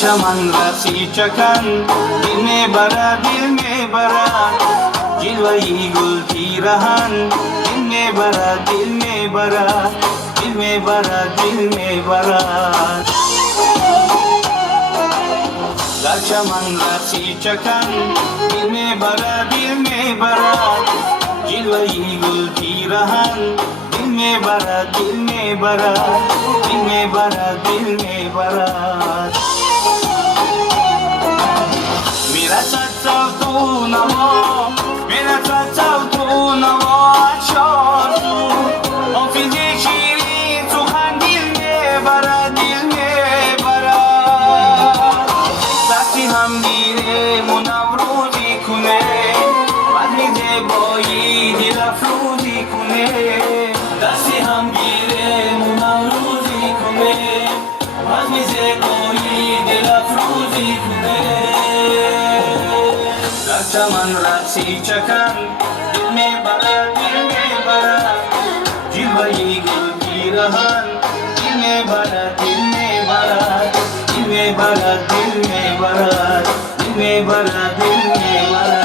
چمن رسی چکن دل میں برا دل میں برا جلوئی گل پیرہن دل میں برا دل میں برا دل میں برا دل میں برا در چمن رسی چکن دل میں برا دل میں برا جلوئی گل پیرہن دل میں برا دل میں برا دل میں برا دل میں برا تو نوا میرا تو نوا شارو حافظ شیرین سخن دل میبرد دل میبرد وقتی هم میره منوروزی کنه وقتی زیبایی دل افروزی کنه دستی هم میره منوروزی کنه وقتی زیبایی دل افروزی کنه چمن رسی چکن دل میں برا دل میں برا جلوئی گل پیرہن دل میں برا دل میں برا دل میں برا دل میں برا دل میں برا دل میں برا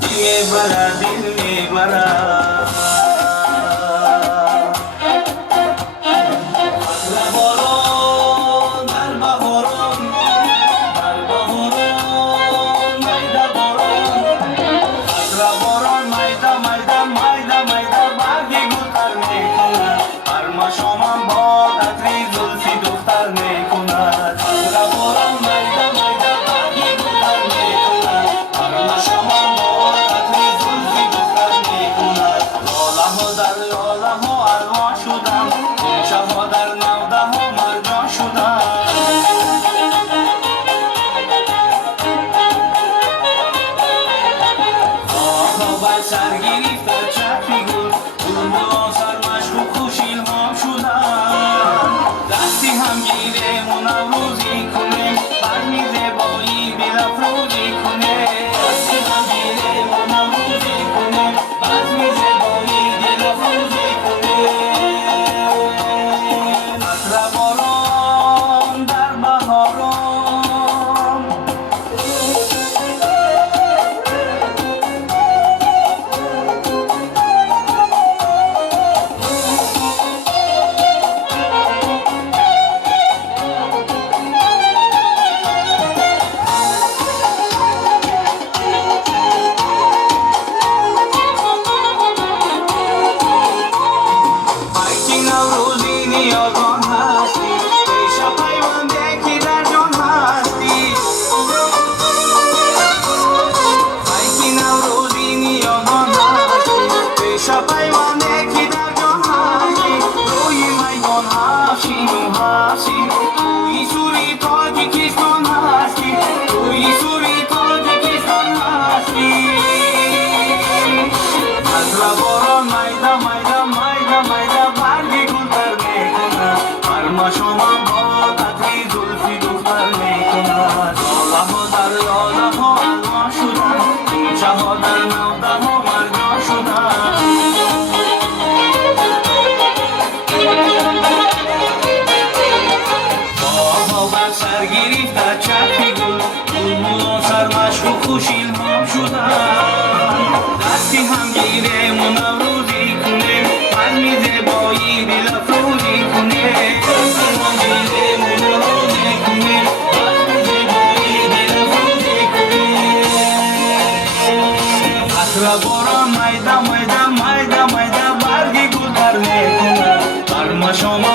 دل میں برا دل میں برا سرگیری در چرخی گل بلبلان سرمشق خوش الهام شدن دستی هم گیره منوروزی کنه برمی زیبایی دل افروزی کنه دستی هم گیره منوروزی کنه برمی زیبایی دل افروزی کنه عطر باران در بهاران سرگیری در چرخی گل بلبلان سرمشق خوش الهام شدن دستی هم گیره منوروزی کنه برمی زیبایی دل افروزی کنه دستی هم گیره منوروزی کنه برمی زیبایی دل افروزی کنه عطر باران میده میده میده میده برگی گل در میکنه برما شما